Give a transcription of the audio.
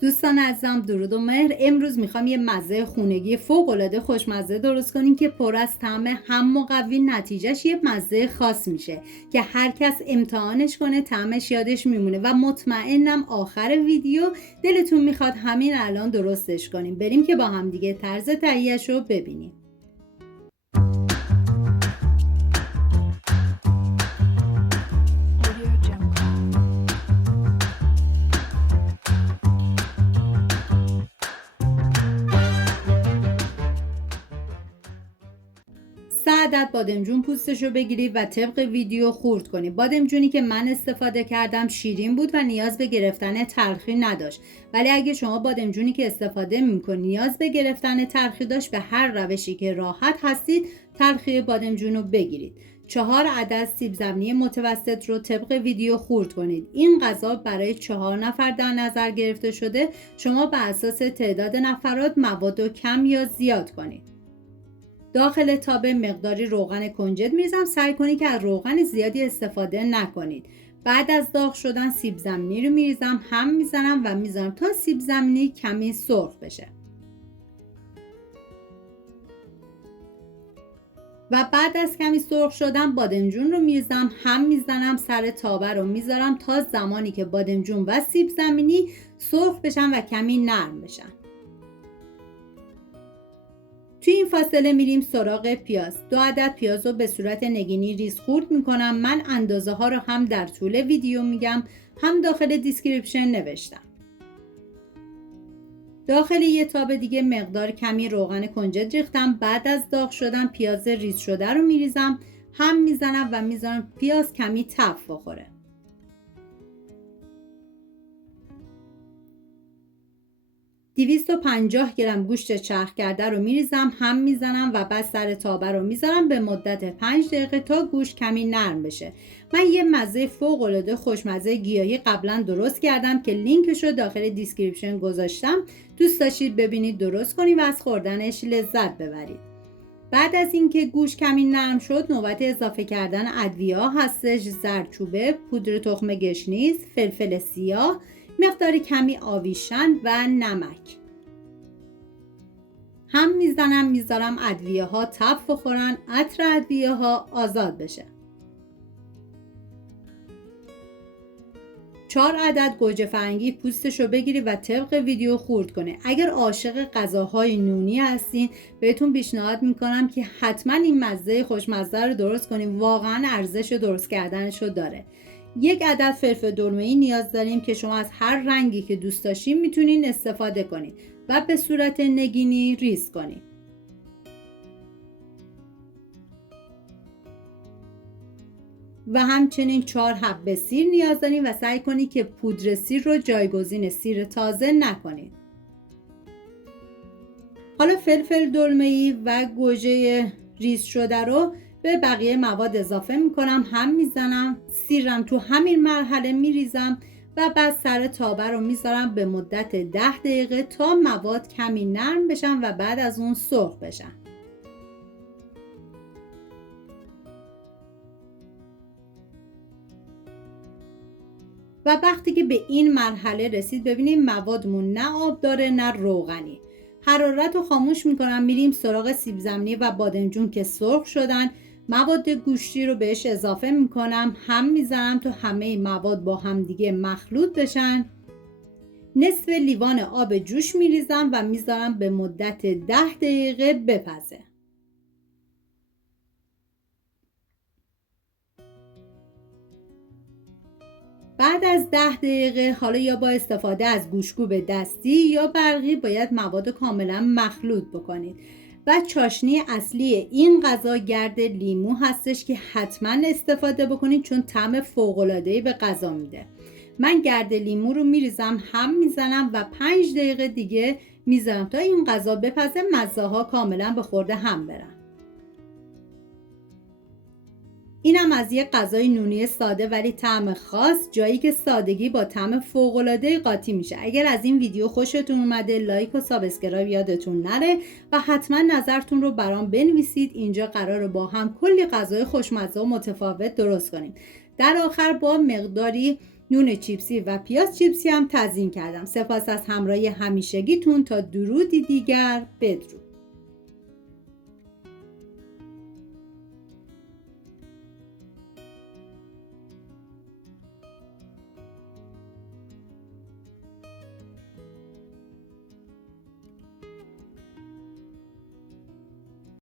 دوستان عزیزم درود و مهر. امروز میخوام یه مزه خونگی فوق‌العاده خوشمزه درست کنیم که پر از طعم هم مقوی، نتیجهش یه مزه خاص میشه که هر کس امتحانش کنه طعمش یادش میمونه و مطمئنم آخر ویدیو دلتون میخواد همین الان درستش کنیم. بریم که با هم دیگه طرز تهیه‌اش رو ببینیم. عدد بادمجون پوستش رو بگیرید و طبق ویدیو خورد کنید. بادمجونی که من استفاده کردم شیرین بود و نیاز به گرفتن تلخی نداشت، ولی اگه شما بادمجونی که استفاده میکنید نیاز به گرفتن تلخی داشت، به هر روشی که راحت هستید تلخی بادمجون رو بگیرید. 4 عدد سیب زمینی متوسط رو طبق ویدیو خورد کنید. این غذا برای 4 نفر در نظر گرفته شده. شما به اساس تعداد نفرات مواد رو کم یا زیاد کنید. داخل تاب مقداری روغن کنجد میریزم. سعی کنید که از روغن زیادی استفاده نکنید. بعد از داغ شدن سیب زمینی رو میریزم، هم میزنم و میذارم تا سیب زمینی کمی سرخ بشه. و بعد از کمی سرخ شدن بادمجون رو میریزم، هم میزنم، سر تابه رو میذارم تا زمانی که بادمجون و سیب زمینی سرخ بشن و کمی نرم بشن. توی این فاصله میریم سراغ پیاز. 2 عدد پیاز رو به صورت نگینی ریز خورد میکنم. من اندازه ها رو هم در طول ویدیو میگم، هم داخل دیسکریپشن نوشتم. داخل یه تاب دیگه مقدار کمی روغن کنجد ریختم. بعد از داغ شدن پیاز ریز شده رو میریزم، هم میزنم و میذارم پیاز کمی تف بخوره. 250 گرم گوشت چرخ کرده رو میریزم، هم میزنم و بعد سر تابه رو میذارم به مدت 5 دقیقه تا گوشت کمی نرم بشه. من یه مزه فوق العاده خوشمزه گیاهی قبلا درست کردم که لینکش رو داخل دیسکریپشن گذاشتم. دوست داشتید ببینید درست کنید و از خوردنش لذت ببرید. بعد از اینکه گوشت کمی نرم شد، نوبت اضافه کردن ادویه‌ها هستش. زردچوبه، پودر تخم گشنیز، فلفل سیاه، مقدار کمی آویشن و نمک. هم میزنم، میذارم ادویه ها تف بخورن، عطر ادویه ها آزاد بشه. 4 عدد گوجه فرنگی پوستش رو بگیرید و طبق ویدیو خورد کنه. اگر عاشق غذاهای نونی هستین بهتون پیشنهاد میکنم که حتما این مزه خوشمزه رو درست کنیم. واقعا ارزش درست کردنش رو داره. 1 عدد فلفل دلمه‌ای نیاز داریم که شما از هر رنگی که دوست داشتین میتونین استفاده کنید و به صورت نگینی ریز کنید. و همچنین 4 حبه سیر نیاز داریم و سعی کنید که پودر سیر رو جایگزین سیر تازه نکنید. حالا فلفل دلمه‌ای و گوجه ریز شده رو به بقیه مواد اضافه میکنم، هم میزنم، سیرم تو همین مرحله میریزم و بعد سر تابه رو میذارم به مدت 10 دقیقه تا مواد کمی نرم بشن و بعد از اون سرخ بشن. و وقتی که به این مرحله رسید ببینیم موادمون نه آب داره نه روغنی. حرارت رو خاموش میکنم، میریم سراغ سیب زمینی و بادمجون که سرخ شدن. مواد گوشتی رو بهش اضافه میکنم، هم میزنم تا همه مواد با هم دیگه مخلوط بشن. نصف لیوان آب جوش میریزم و میذارم به مدت 10 دقیقه بپزه. بعد از 10 دقیقه حالا یا با استفاده از گوشتکوب دستی یا برقی باید مواد کاملا مخلوط بکنید. و چاشنی اصلی این غذا گرد لیمو هستش که حتما استفاده بکنید چون طعم فوق‌العاده‌ای به غذا میده. من گرد لیمو رو میریزم، هم میزنم و 5 دقیقه دیگه میذارم تا این غذا بپزه، مزه ها کاملا به خورده هم برن. اینم از یک غذای نونی ساده ولی طعم خاص، جایی که سادگی با طعم فوق‌العاده قاطی میشه. اگر از این ویدیو خوشتون اومده لایک و سابسکرایب یادتون نره و حتما نظرتون رو برام بنویسید. اینجا قراره با هم کلی غذای خوشمزه و متفاوت درست کنیم. در آخر با مقداری نون چیپسی و پیاز چیپسی هم تزیین کردم. سپاس از همراهی همیشگیتون. تا درودی دیگر، بدرود.